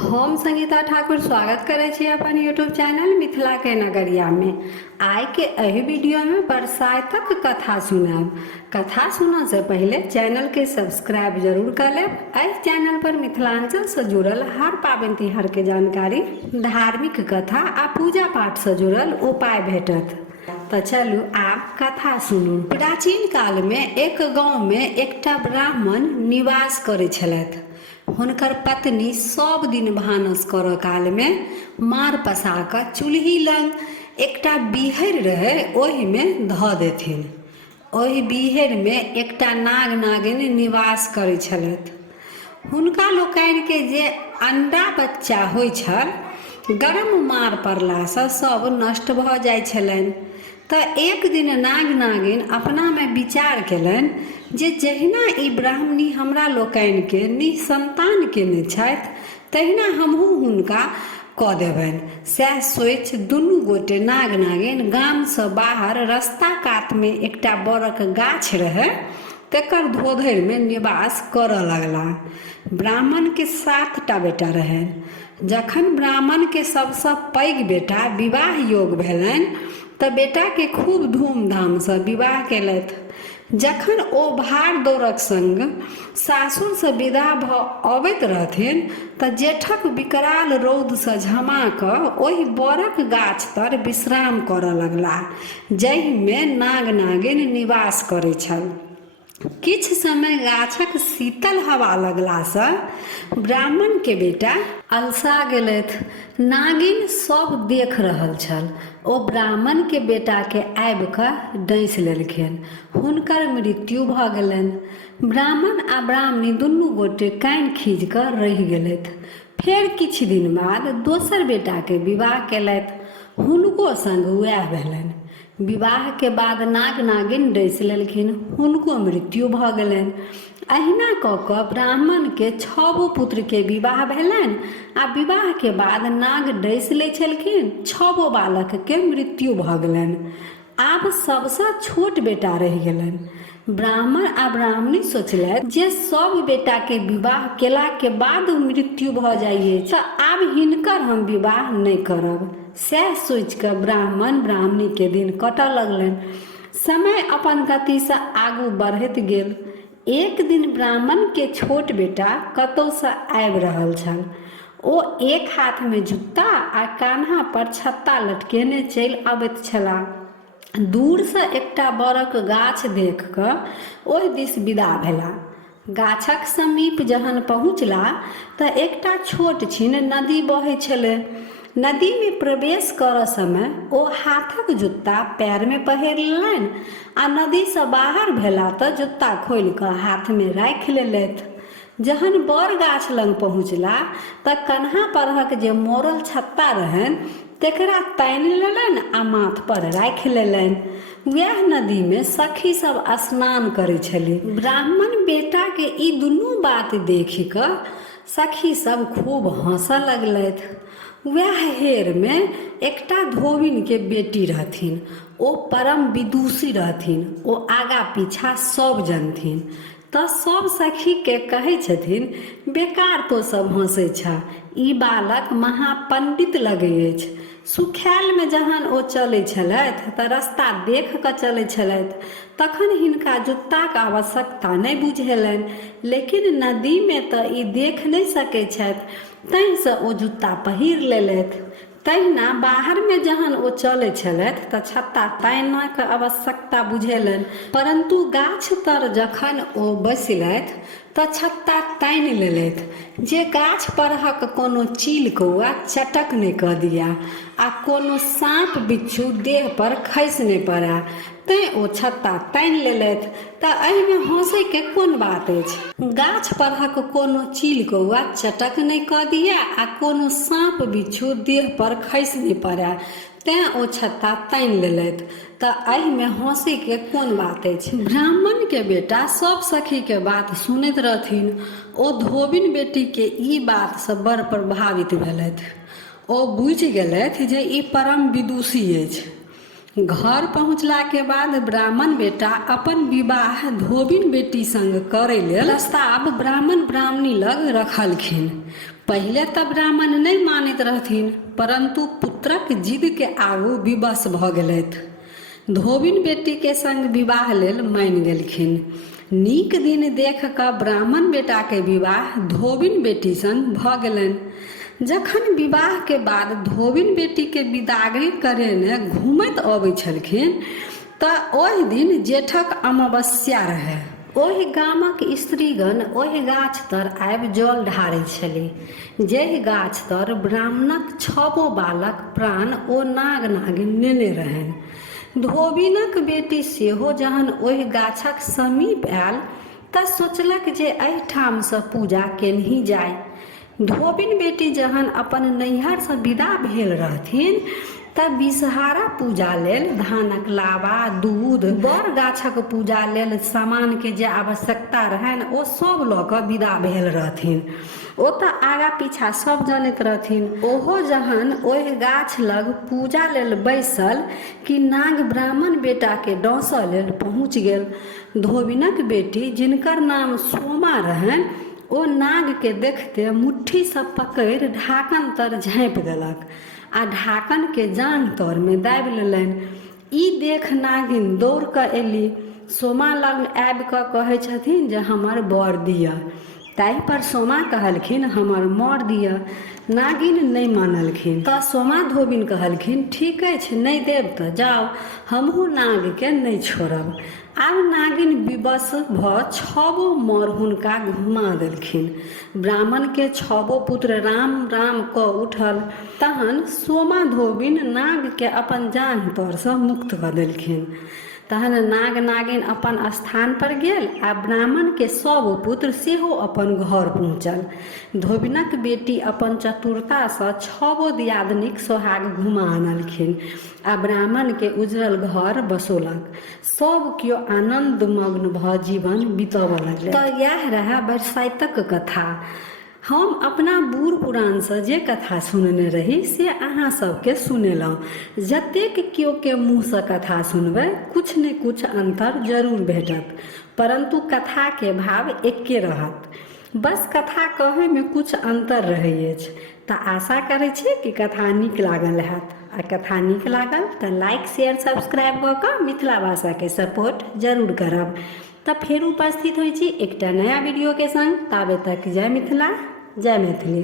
हम संगीता ठाकुर स्वागत करे छी अपन यूट्यूब चैनल मिथिला के नगरिया में। आइ के एहि वीडियो में बरसातक कथा सुनाब। कथा सुनने से पहले चैनल के सब्सक्राइब जरूर कर लेब। एहि चैनल पर मिथिलांचल से जुड़ल हर पाबनि तिहार के जानकारी, धार्मिक कथा आ पूजा पाठ से जुड़ल उपाय भेटत। तो चलू आब कथा सुनू। प्राचीन काल में एक गांव में एकटा ब्राह्मण निवास करे छलथि। हुनकर पत्नी सब दिन भानस करऽ काल में मार पसा कऽ चूल्ही लग एकटा बीहर रहे ओहि में धऽ देथिन। ओहि बीहर में एकटा नाग नागिन निवास करै छलथि। हुनका लोकनि के जे अंडा बच्चा होइ छल, गरम मार पड़लासँ सब नष्ट भऽ जाइ छलनि। तऽ एक दिन नाग नागिन अपना में विचार केलनि जे जहिना ई ब्राह्मणी हमरा लोकनि के निसंतान केने छथि, तहिना हमहूँ हुनका कऽ देबनि। सएह सोचि दुनू गोटे नाग नागिन गाम से बाहर रस्ता कात में एकटा बड़क गाछ रहे तेकर धोधरि में निवास करऽ लगला। ब्राह्मण के 7टा बेटा रहनि। जखन ब्राह्मण के सबसँ पैघ बेटा विवाह योग भेलनि तऽ बेटा के खूब धूमधाम से विवाह केलथि। जखन ओ भाड़ दौड़क संग सासुर से विदा भऽ अबैत रहथिन तऽ जेठक विकराल रौद से झमा कऽ ओहि बड़क गाछ तर विश्राम करऽ लगला, जाहि में नाग नागिन निवास करै छल। किछ समय गाछक शीतल हवा लगलासँ ब्राह्मण के बेटा अलसा गेलथि। नागिन सब देख रहल छल। ओ ब्राह्मण के बेटा के आबि कऽ डैस लेलखिन। हुनकर मृत्यु भऽ गेलनि। ब्राह्मण आ ब्राह्मणी दुनू गोटे कानि खींच कऽ रहि गेलथि। फेर किछु दिन बाद दोसर बेटा के विवाह केलथि। हुनको संग वएह भेलनि। विवाह के बाद नाग नागिन डैस लेलखिन। हुनको मृत्यु भऽ गेलनि। अहिना कऽ कऽ ब्राह्मण के 6 पुत्र के विवाह भेलनि आ विवाह के बाद नाग डैस लै छलखिन। 6 बालक के मृत्यु भऽ गेलनि। आब सबसँ छोट बेटा रहि गेलनि। ब्राह्मण आ ब्राह्मणी सोचलथि जे सब बेटा के विवाह केला के बाद मृत्यु भऽ जाइए तऽ आब हिनकर हम विवाह नहि करब। सएह सोचि कऽ ब्राह्मण ब्राह्मणी के दिन कटऽ लगलनि। समय अपन गति से आगू बढ़ैत गेल। एक दिन ब्राह्मण के छोट बेटा कतौ से आबि रहल छल। ओ एक हाथ में जूता आ कान्हा पर छत्ता लटकेने चलि अबैत छलाह। दूर से एकटा बड़क गाछ देख कऽ ओहि दिस विदा भेला। गाछक समीप जहन पहुँचला तऽ एकटा छोट छिन नदी बहै छलै। नदी में प्रवेश करऽ समय ओ हाथक जूता पैर में पहिर लेलनि आ नदी से बाहर भेला तऽ जूता खोलि कऽ हाथ में राखि लेलथि। जहन बड़ गाछ लग पहुँचला तऽ कन्हा परहक जे मोड़ल छत्ता रहनि तेकरा तानि लेलनि आ माथ पर राखि लेलनि। वएह नदी में सखी सब स्नान करै छली। ब्राह्मण बेटा के ई दुनू बात देखि कऽ सखी सब खूब हँसऽ लगलथि। वएह हेर में एकटा धोबिन के बेटी रहथिन। ओ परम विदुषी रहथिन। ओ आगा पीछा सब जनथिन। तऽ सब सखी के कहै छथिन, बेकार तो सब हँसै छह, ई बालक महापंडित लगै अछि। सुखायल में जहन ओ चलै छलथि तऽ रास्ता देख कऽ चलै छलथि। तखन हिनका जूताक आवश्यकता नहि बुझेलनि, लेकिन नदी में तऽ ई देख नहि सकै छथि, ताहिसँ ओ जूता पहिर लेलथि। तहिना बाहर में जहन ओ चलै छलथि तऽ छत्ता तानैके आवश्यकता बुझेलनि, परंतु गाछ तर जखन ओ बैसलथि तऽ छत्ता तानि लेलथि जे गाछ परहक कोनो चील कौआ चटक नहि कऽ दिया आ कोनो साँप बिच्छू देह पर खसि नहि पड़ै। तैं ओ छत्ता तानि लेलथि। तऽ एहिमे हँसै के कोन बात अछि? गाछ परहक कोनो चील कौआ चटक नहि कऽ दिया आ कोनो साँप बिच्छू देह पर खसि नहि पड़ै, तैं ओ छत्ता तानि लेलथि। तऽ एहिमे हँसै के कोन बात अछि? ब्राह्मण के बेटा सब सखी के बात सुनैत रहथिन। ओ धोबिन बेटी के ई बात से बड़ प्रभावित भेलथि। ओ बुझि गेलथि जे ई परम विदुषी अछि। घर पहुँचला के बाद ब्राह्मण बेटा अपन विवाह धोबिन बेटी संग करै लेल प्रस्ताव ब्राह्मण ब्राह्मणी लग रखलखिन। पहिले तऽ ब्राह्मण नहीं मानैत रहथिन, परंतु पुत्रक जिद के आगू विवश भऽ गेलथि। धोबिन बेटी के संग विवाह लेल मानि गेलखिन। नीक दिन देख कऽ ब्राह्मण बेटा के विवाह धोबिन बेटी संग भऽ गेलनि। जखन विवाह के बाद धोबिन बेटी के विदागरी करैने घूमैत अबै छलखिन तऽ ओहि दिन जेठक अमावस्या रहै। ओहि गामक स्त्रीगण ओहि गाछ तर आबि जल ढारै छलै, जाहि गाछ तर ब्राह्मणक 6 बालक प्राण ओ नाग नागिन नेने रहनि। धोबिनक बेटी सेहो जहन ओहि गाछक समीप आयल तऽ सोचलक जे एहिठामसँ पूजा केनही जाय। धोबिन बेटी जहन अपन नैहरसँ विदा भेल रहथिन तऽ विषहारा पूजा लेल धानक लाबा, दूध, बड़ गाछक पूजा लेल सामान के जे आवश्यकता रहनि ओ सब लऽ कऽ विदा भेल रहथिन। ओ तऽ आगा पीछा सब जानैत रहथिन। ओहो जहन ओहि गाछ लग पूजा लेल बैसल कि नाग ब्राह्मण बेटा के डसऽ लेल पहुँच गेल। धोबिनक बेटी, जिनकर नाम सोमा रहनि, ओ नाग के देखते मुट्ठी सँ पकड़ि ढाकन तर झाँपि देलक आ ढाकन के जांघ तर में दाबि लेलनि। ई देख नागिन दौड़ कऽ एली, सोमा लग आबि कऽ कहै छथिन जे हमर बर दिअ। ताहि पर सोमा कहलखिन हमर मर दिअ। नागिन नहि मानलखिन तऽ सोमा धोबिन कहलखिन ठीक अछि, नहि देब तऽ जाउ, हमहूँ नागके नहि छोड़ब। आब नागिन विवश भऽ 6 मर हुनका घुमा देलखिन। ब्राह्मण के 6 पुत्र राम राम कऽ उठल। तहन सोमा धोबिन नाग के अपन जांघ तरसँ मुक्त कऽ देलखिन। तहन नाग नागिन अपन स्थान पर गेल आ ब्राह्मण के 100 पुत्र सेहो अपन घर पहुँचल। धोबिनक बेटी अपन चतुरतासँ 6 दियादनीक सोहाग घुमा आनलखिन आ ब्राह्मण के उजरल घर बसौलक। सब केओ आनंद मग्न भऽ जीवन बितबऽ लगलै। तऽ इएह रहै बरसाइतक कथा। हम अपना बूढ़ पुरानसँ जे कथा सुनने रही से अहाँ सबके सुनेलहुँ। जतेक केओ के मुँहसँ कथा सुनबै कुछ ने कुछ अंतर जरूर भेटत, परंतु कथा के भाव एके रहत। बस कथा कहैमे कुछ अंतर रहै अछि। तऽ आशा करै छी कि कथा नीक लागल हैत। आ कथा नीक लागल तऽ लाइक शेयर सब्सक्राइब कऽ कऽ मिथिला भाषाके सपोर्ट जरूर करब। तऽ फेर उपस्थित होइ छी एकटा नया वीडियो के संग। ताबे तक जय मिथिला, जय मैथिली।